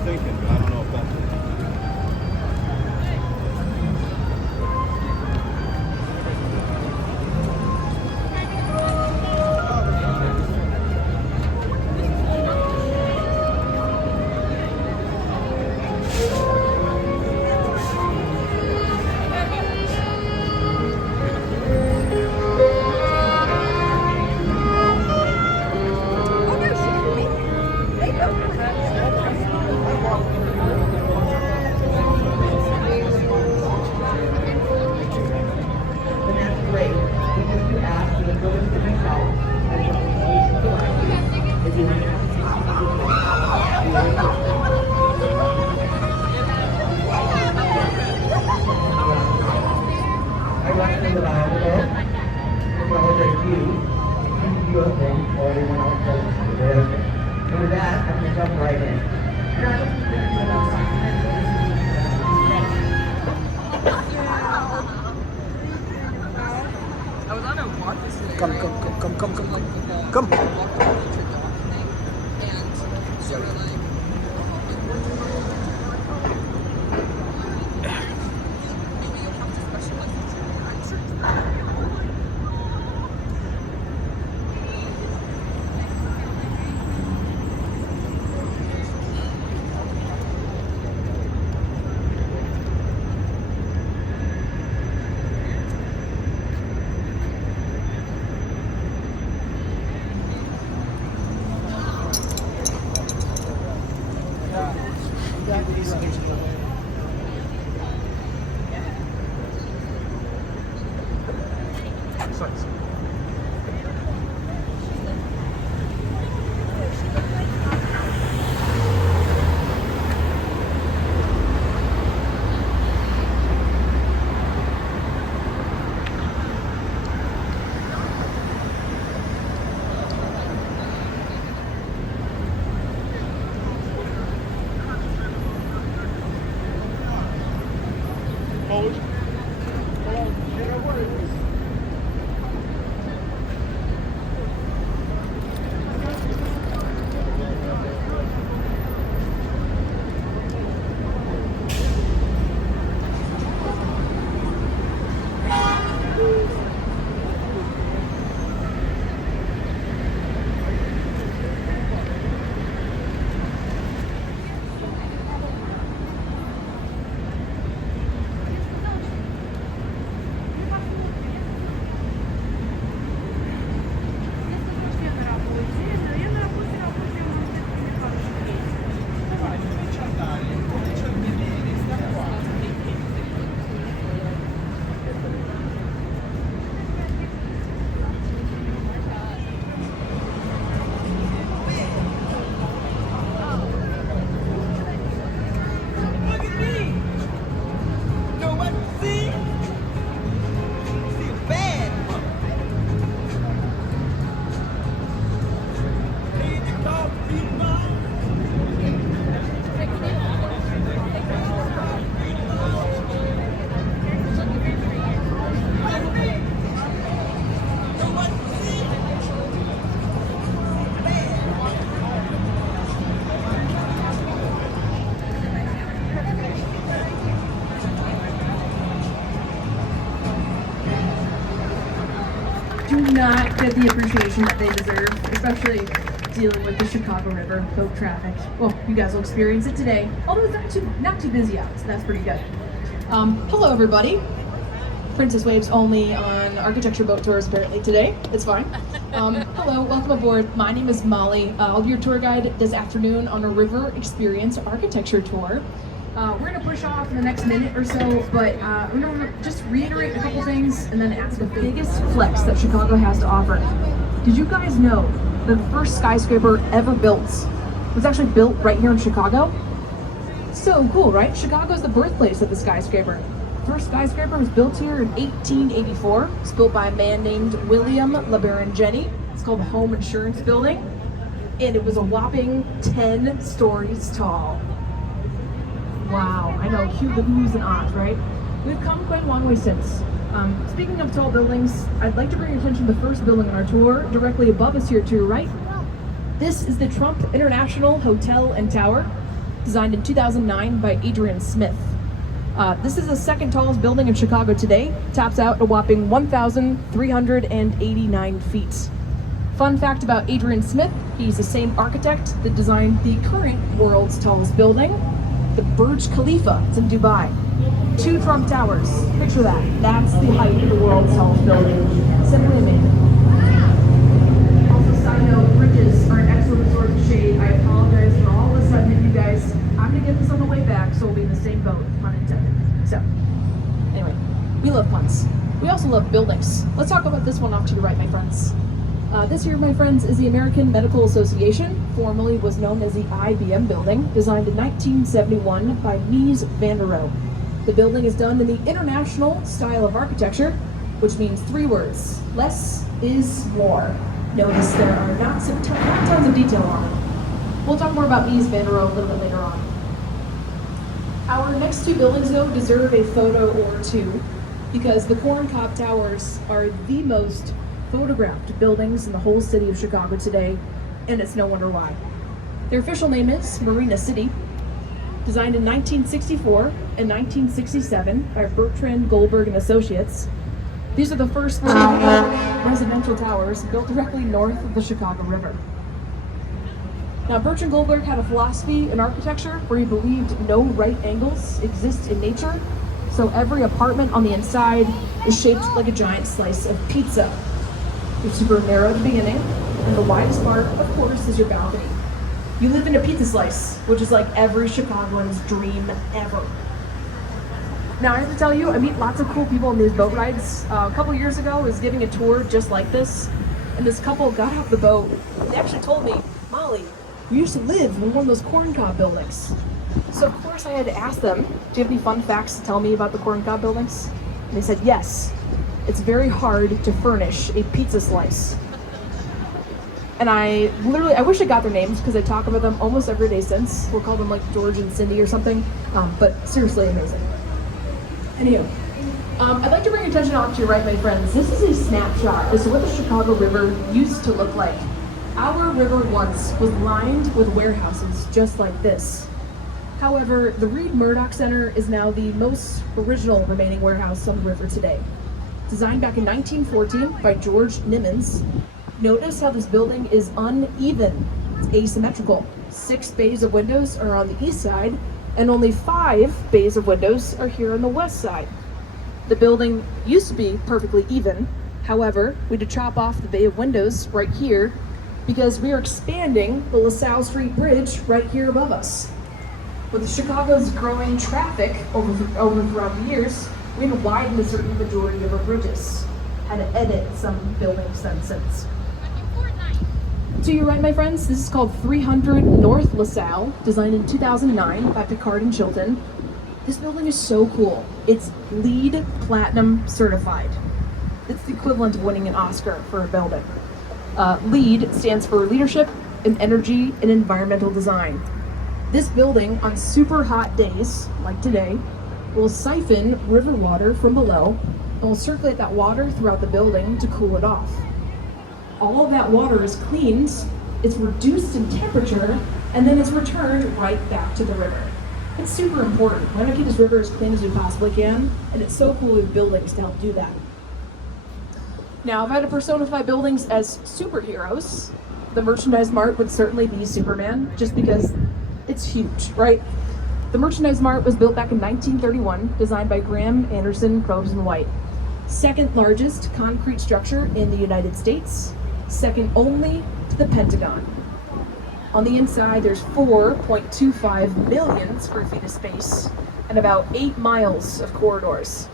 Thinking, but I don't know if that's it. Come. Do not get the appreciation that they deserve, especially dealing with the Chicago River boat traffic. Well, you guys will experience it today, although it's not too busy out, so that's pretty good. Hello, everybody. Princess Waves only on architecture boat tours apparently today. It's fine. Hello, welcome aboard. My name is Molly. I'll be your tour guide this afternoon on a river experience architecture tour. We're gonna push off in the next minute or so, but I'm gonna just reiterate a couple things and then ask the biggest flex that Chicago has to offer. Did you guys know that the first skyscraper ever built was actually built right here in Chicago? So cool, right? Chicago is the birthplace of the skyscraper. First skyscraper was built here in 1884. It's built by a man named William LeBaron Jenney. It's called the Home Insurance Building, and it was a whopping 10 stories tall. Wow, I know, cute the oohs and ahs, right? We've come quite a long way since. Speaking of tall buildings, I'd like to bring your attention to the first building on our tour, directly above us here to your right. This is the Trump International Hotel and Tower, designed in 2009 by Adrian Smith. This is the second tallest building in Chicago today, tops out at a whopping 1,389 feet. Fun fact about Adrian Smith, he's the same architect that designed the current world's tallest building, the Burj Khalifa. It's in Dubai. 2 Trump Towers. Picture that. That's the height of the world's tallest building. Simply amazing. Also, side note, bridges are an excellent source of shade. I apologize for all of a sudden hitting you guys. I'm gonna get this on the way back, so we'll be in the same boat, pun intended. So, anyway, we love puns. We also love buildings. Let's talk about this one off to your right, my friends. This here, my friends, is the American Medical Association, formerly was known as the IBM building, designed in 1971 by Mies van der Rohe. The building is done in the international style of architecture, which means 3 words: less is more. Notice there are not tons of detail on it. We'll talk more about Mies van der Rohe a little bit later on. Our next 2 buildings, though, deserve a photo or two, because the Corncob Towers are the most photographed buildings in the whole city of Chicago today, and it's no wonder why. Their official name is Marina City, designed in 1964 and 1967 by Bertrand Goldberg and Associates. These are the first 2 residential towers built directly north of the Chicago River. Now, Bertrand Goldberg had a philosophy in architecture where he believed no right angles exist in nature, so every apartment on the inside is shaped like a giant slice of pizza. You're super narrow at the beginning, and the widest part, of course, is your balcony. You live in a pizza slice, which is like every Chicagoan's dream ever. Now, I have to tell you, I meet lots of cool people on these boat rides. A couple years ago, I was giving a tour just like this, and this couple got off the boat. They actually told me, Molly, we used to live in one of those corncob buildings. So, of course, I had to ask them, do you have any fun facts to tell me about the corncob buildings? And they said, yes. It's very hard to furnish a pizza slice. And I wish I got their names because I talk about them almost every day since. We'll call them like George and Cindy or something, but seriously amazing. Anywho, I'd like to bring your attention off to your right, my friends. This is a snapshot as to what the Chicago River used to look like. Our river once was lined with warehouses just like this. However, the Reed Murdoch Center is now the most original remaining warehouse on the river today. Designed back in 1914 by George Nimmons. Notice how this building is uneven. It's asymmetrical. 6 bays of windows are on the east side, and only 5 bays of windows are here on the west side. The building used to be perfectly even. However, we had to chop off the bay of windows right here because we are expanding the LaSalle Street Bridge right here above us. With Chicago's growing traffic over throughout the years, we had to widen a certain majority of our bridges. Had to edit some buildings then since. To your right, my friends, this is called 300 North LaSalle, designed in 2009 by Picard and Chilton. This building is so cool. It's LEED Platinum certified. It's the equivalent of winning an Oscar for a building. LEED stands for Leadership in Energy and Environmental Design. This building, on super hot days, like today, will siphon river water from below and will circulate that water throughout the building to cool it off. All of that water is cleaned, it's reduced in temperature, and then it's returned right back to the river. It's super important. We want to keep this river as clean as we possibly can, and it's so cool we have buildings to help do that. Now, if I had to personify buildings as superheroes, the Merchandise Mart would certainly be Superman, just because it's huge, right? The Merchandise Mart was built back in 1931, designed by Graham, Anderson, Probst, and White. Second largest concrete structure in the United States, second only to the Pentagon. On the inside, there's 4.25 million square feet of space and about 8 miles of corridors.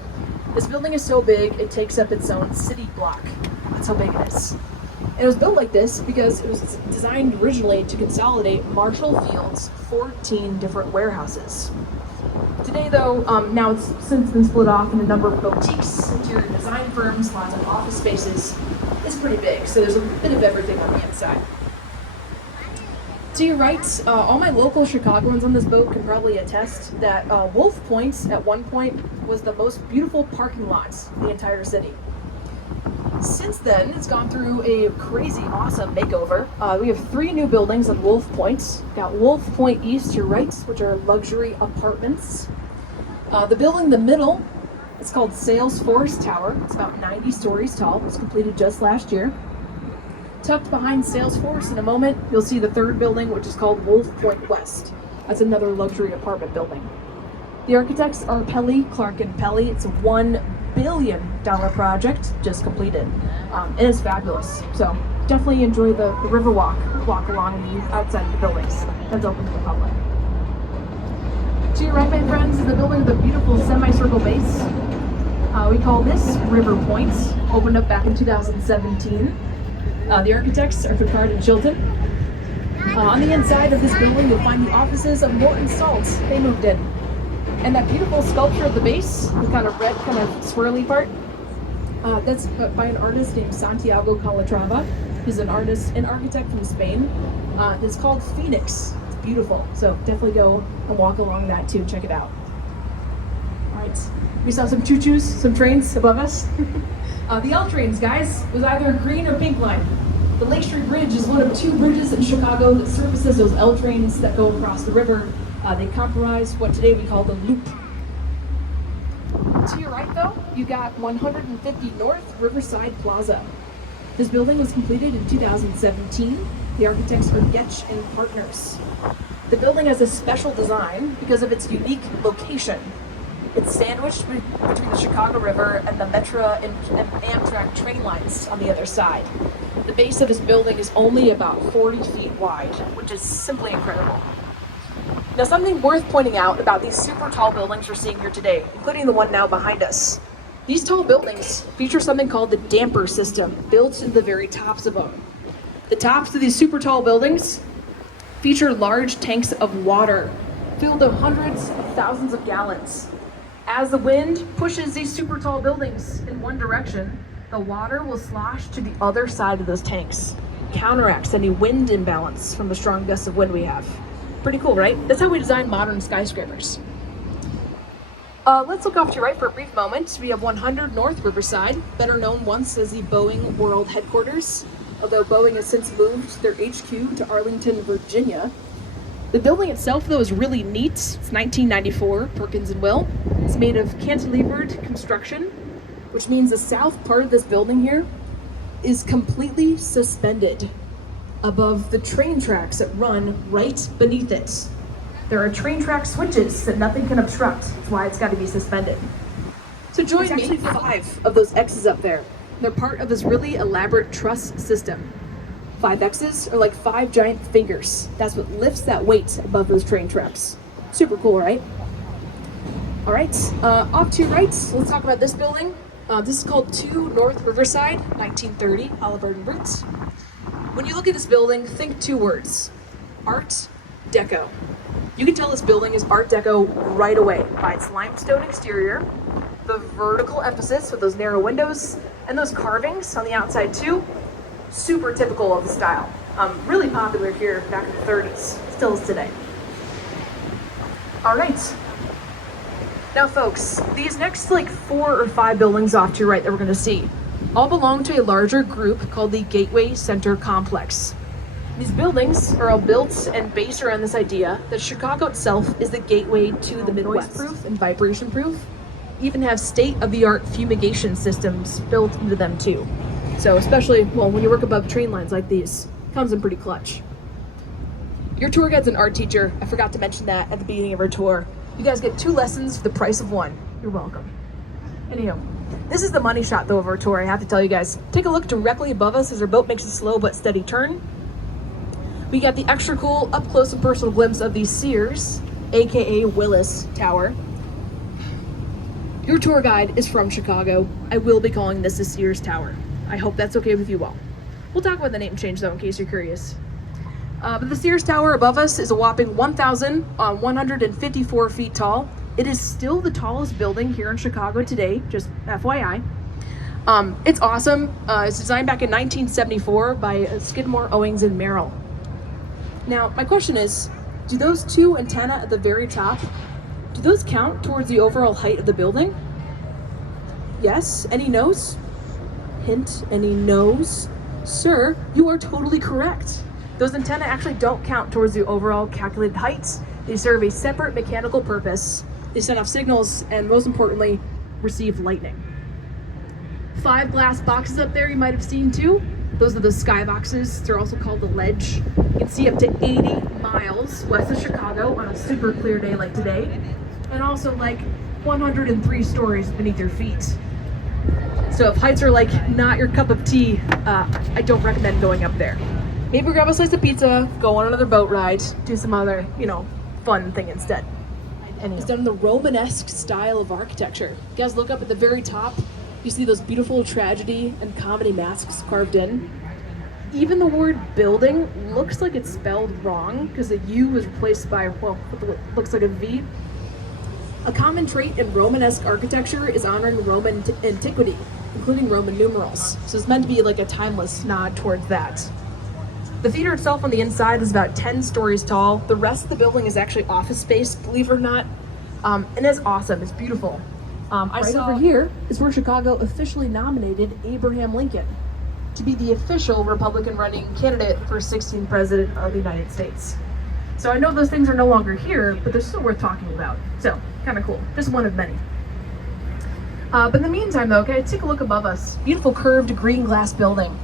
This building is so big, it takes up its own city block. That's how big it is. And it was built like this because it was designed originally to consolidate Marshall Field's 14 different warehouses. Today, though, now it's since been split off in a number of boutiques, interior design firms, lots of office spaces. It's pretty big, so there's a bit of everything on the inside. To your right, all my local Chicagoans on this boat can probably attest that Wolf Point at one point was the most beautiful parking lot in the entire city. Since then, it's gone through a crazy awesome makeover. We have 3 new buildings on Wolf Point. Got Wolf Point East to your right, which are luxury apartments. The building in the middle, it's called Salesforce Tower. It's about 90 stories tall. It was completed just last year. Tucked behind Salesforce in a moment, you'll see the 3rd building, which is called Wolf Point West. That's another luxury apartment building. The architects are Pelly, Clark and Pelly. It's a $1 billion project just completed. It is fabulous. So definitely enjoy the river walk along the outside of the buildings. That's open to the public. To your right, my friends, is the building with a beautiful semicircle base. We call this River Point. Opened up back in 2017. The architects are Picard and Chilton. On the inside of this building, you'll find the offices of Morton Salt. They moved in. And that beautiful sculpture at the base, the kind of red, kind of swirly part, that's by an artist named Santiago Calatrava. He's an architect from Spain. It's called Phoenix. It's beautiful. So definitely go and walk along that too. Check it out. All right. We saw some choo-choos, some trains above us. The L trains, guys, was either green or pink line. The Lake Street Bridge is one of 2 bridges in Chicago that services those L trains that go across the river. They comprise what today we call the Loop. To your right, though, you got 150 North Riverside Plaza. This building was completed in 2017. The architects are Getch and Partners. The building has a special design because of its unique location. It's sandwiched between the Chicago River and the Metra and Amtrak train lines on the other side. The base of this building is only about 40 feet wide, which is simply incredible. Now, something worth pointing out about these super tall buildings we're seeing here today, including the one now behind us. These tall buildings feature something called the damper system built into the very tops of them. The tops of these super tall buildings feature large tanks of water filled with hundreds of thousands of gallons. As the wind pushes these super tall buildings in one direction, the water will slosh to the other side of those tanks, counteracts any wind imbalance from the strong gusts of wind we have. Pretty cool, right? That's how we design modern skyscrapers. Let's look off to your right for a brief moment. We have 100 North Riverside, better known once as the Boeing World Headquarters, although Boeing has since moved their HQ to Arlington, Virginia. The building itself, though, is really neat. It's 1994, Perkins and Will. It's made of cantilevered construction, which means the south part of this building here is completely suspended above the train tracks that run right beneath it. There are train track switches that nothing can obstruct. That's why it's got to be suspended. So join me. There's actually 5 of those X's up there. They're part of this really elaborate truss system. 5 X's are like 5 giant fingers. That's what lifts that weight above those train tracks. Super cool, right? All right, off to your right, let's talk about this building. This is called 2 North Riverside, 1930, Halliburton Brutes. When you look at this building, think 2 words: Art Deco. You can tell this building is Art Deco right away by its limestone exterior, the vertical emphasis with those narrow windows, and those carvings on the outside too. Super typical of the style. Really popular here back in the 30s, still is today. All right. Now folks, these next 4 or 5 buildings off to your right that we're gonna see all belong to a larger group called the Gateway Center Complex. These buildings are all built and based around this idea that Chicago itself is the gateway to the Midwest. Noise-proof and vibration-proof. Even have state-of-the-art fumigation systems built into them too. So especially, well, when you work above train lines like these, comes in pretty clutch. Your tour guide's an art teacher. I forgot to mention that at the beginning of our tour. You guys get 2 lessons for the price of 1. You're welcome. Anyhow, this is the money shot though of our tour, I have to tell you guys. Take a look directly above us as our boat makes a slow but steady turn. We got the extra cool up close and personal glimpse of the Sears, aka Willis Tower. Your tour guide is from Chicago. I will be calling this the Sears Tower. I hope that's okay with you all. We'll talk about the name change though in case you're curious. But the Sears Tower above us is a whopping 1,154 feet tall. It is still the tallest building here in Chicago today, just FYI. It's awesome. It's designed back in 1974 by Skidmore, Owings, and Merrill. Now, my question is, do those two antennae at the very top, do those count towards the overall height of the building? Yes? Any no's? Hint, any no's? Sir, you are totally correct. Those antennae actually don't count towards the overall calculated heights. They serve a separate mechanical purpose. They send off signals and, most importantly, receive lightning. 5 glass boxes up there you might have seen too. Those are the sky boxes. They're also called the ledge. You can see up to 80 miles west of Chicago on a super clear day like today. And also like 103 stories beneath your feet. So if heights are like not your cup of tea, I don't recommend going up there. Maybe grab a slice of pizza, go on another boat ride, do some other, fun thing instead. And it's done in the Romanesque style of architecture. You guys look up at the very top, you see those beautiful tragedy and comedy masks carved in. Even the word building looks like it's spelled wrong because the U was replaced by, what looks like a V. A common trait in Romanesque architecture is honoring Roman antiquity, including Roman numerals. So it's meant to be like a timeless nod towards that. The theater itself on the inside is about 10 stories tall. The rest of the building is actually office space, believe it or not. And it's awesome, it's beautiful. Over here is where Chicago officially nominated Abraham Lincoln to be the official Republican running candidate for 16th president of the United States. So I know those things are no longer here, but they're still worth talking about. So, kind of cool. Just one of many. But in the meantime though, okay, take a look above us. Beautiful curved green glass building.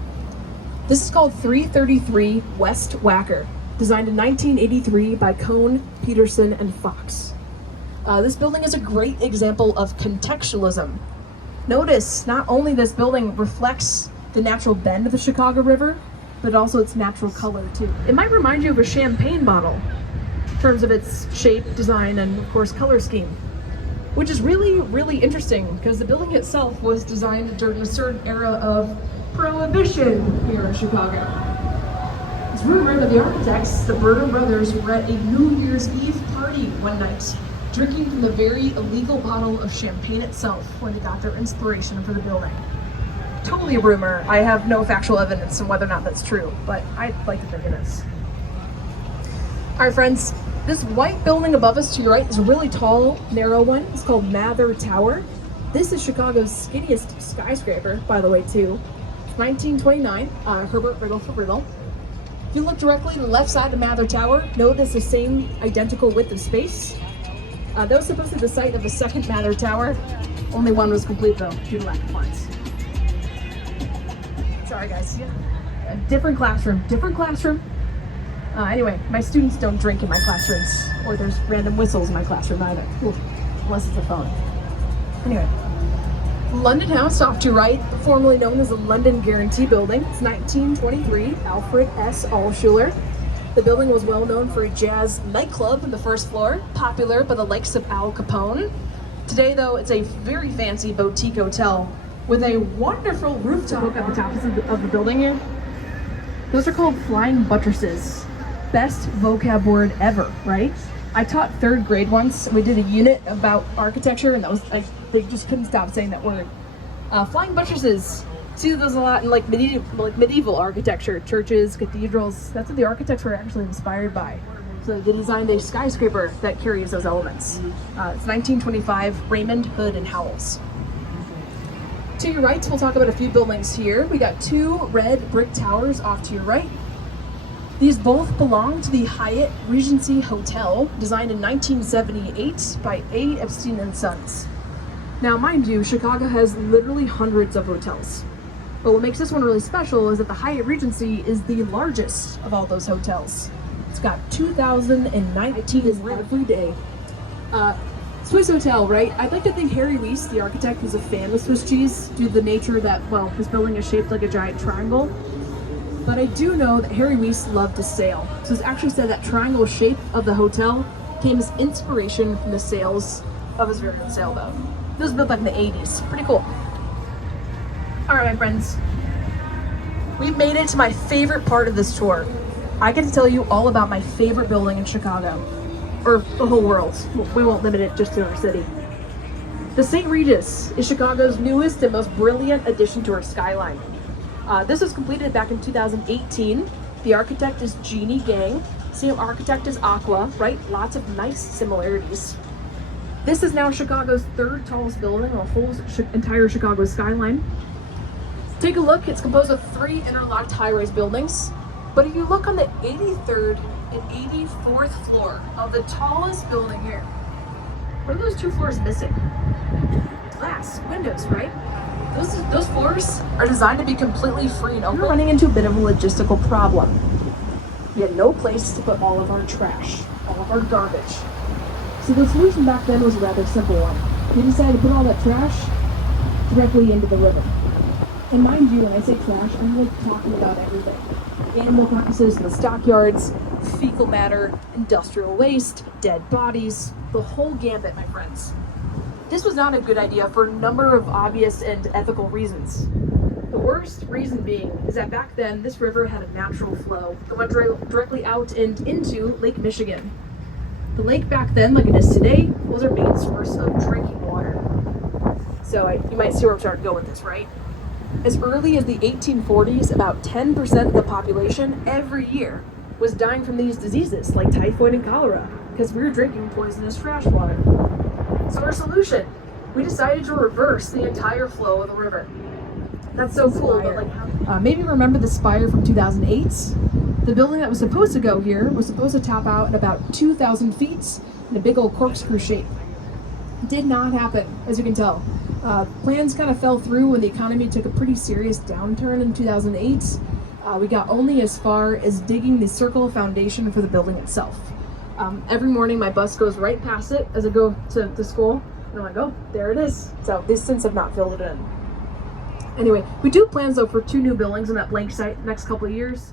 This is called 333 West Wacker, designed in 1983 by Cohn, Peterson, and Fox. This building is a great example of contextualism. Notice, not only this building reflects the natural bend of the Chicago River, but also its natural color too. It might remind you of a champagne bottle in terms of its shape, design, and of course color scheme, which is really, really interesting because the building itself was designed during a certain era of prohibition here in Chicago. It's rumored that the architects, the Burnham brothers, were at a New Year's Eve party one night, drinking from the very illegal bottle of champagne itself when they got their inspiration for the building. Totally a rumor. I have no factual evidence on whether or not that's true, but I'd like to think it is. All right, friends, this white building above us to your right is a really tall, narrow one. It's called Mather Tower. This is Chicago's skinniest skyscraper, by the way, too. 1929, Herbert Riddle. If you look directly to the left side of Mather Tower, notice the same identical width of space. That was supposed to be the site of the second Mather Tower. Only one was complete though, due to lack of funds. Sorry guys, a different classroom. Anyway, my students don't drink in my classrooms, or there's random whistles in my classroom either. Ooh, unless it's a phone. Anyway. London House off to your right, formerly known as the London Guarantee Building. It's 1923, Alfred S. Alschuler. The building was well known for a jazz nightclub on the first floor, popular by the likes of Al Capone. Today though, it's a very fancy boutique hotel with a wonderful rooftop at the top of the building here. Those are called flying buttresses. Best vocab word ever, right? I taught 3rd grade once, and we did a unit about architecture, and that was they just couldn't stop saying that word. Flying buttresses. See those a lot in like medieval architecture, churches, cathedrals. That's what the architects were actually inspired by. So they designed a skyscraper that carries those elements. It's 1925, Raymond, Hood, and Howells. To your right, we'll talk about a few buildings here. We got 2 red brick towers off to your right. These both belong to the Hyatt Regency Hotel, designed in 1978 by A. Epstein and Sons. Now, mind you, Chicago has literally hundreds of hotels. But what makes this one really special is that the Hyatt Regency is the largest of all those hotels. It's got 2,019 every day. Swiss Hotel, right? I'd like to think Harry Weiss, the architect, was a fan of Swiss cheese due to the nature that, well, this building is shaped like a giant triangle. But I do know that Harry Weiss loved to sail. So it's actually said that triangle shape of the hotel came as inspiration from the sails of his very own sailboat. This was built back in the 80s. Pretty cool. All right, my friends. We've made it to my favorite part of this tour. I get to tell you all about my favorite building in Chicago. Or the whole world. We won't limit it just to our city. The St. Regis is Chicago's newest and most brilliant addition to our skyline. This was completed back in 2018. The architect is Jeannie Gang. Same architect as Aqua, right? Lots of nice similarities. This is now Chicago's third tallest building on the whole entire Chicago skyline. Take a look, it's composed of 3 interlocked high-rise buildings. But if you look on the 83rd and 84th floor of the tallest building here, what are those 2 floors missing? Glass, windows, right? Those floors are designed to be completely free and open. We're running into a bit of a logistical problem. We had no place to put all of our trash, all of our garbage. So the solution back then was a rather simple one. We decided to put all that trash directly into the river. And mind you, when I say trash, I'm like talking about everything. Animal carcasses in the stockyards, fecal matter, industrial waste, dead bodies, the whole gambit, my friends. This was not a good idea for a number of obvious and ethical reasons. The worst reason being is that back then this river had a natural flow that went directly out and into Lake Michigan. The lake back then, like it is today, was our main source of drinking water. So you might see where I'm starting to go with this, right? As early as the 1840s, about 10% of the population every year was dying from these diseases like typhoid and cholera because we were drinking poisonous trash water. So our solution, we decided to reverse the entire flow of the river. That's so cool, but like maybe remember the spire from 2008? The building that was supposed to go here was supposed to top out at about 2,000 feet in a big old corkscrew shape. Did not happen, as you can tell. Plans kind of fell through when the economy took a pretty serious downturn in 2008. We got only as far as digging the circle foundation for the building itself. Every morning my bus goes right past it as I go to school, and I'm like, oh, there it is. So they since have not filled it in. Anyway, we do plans though for 2 new buildings on that blank site the next couple of years.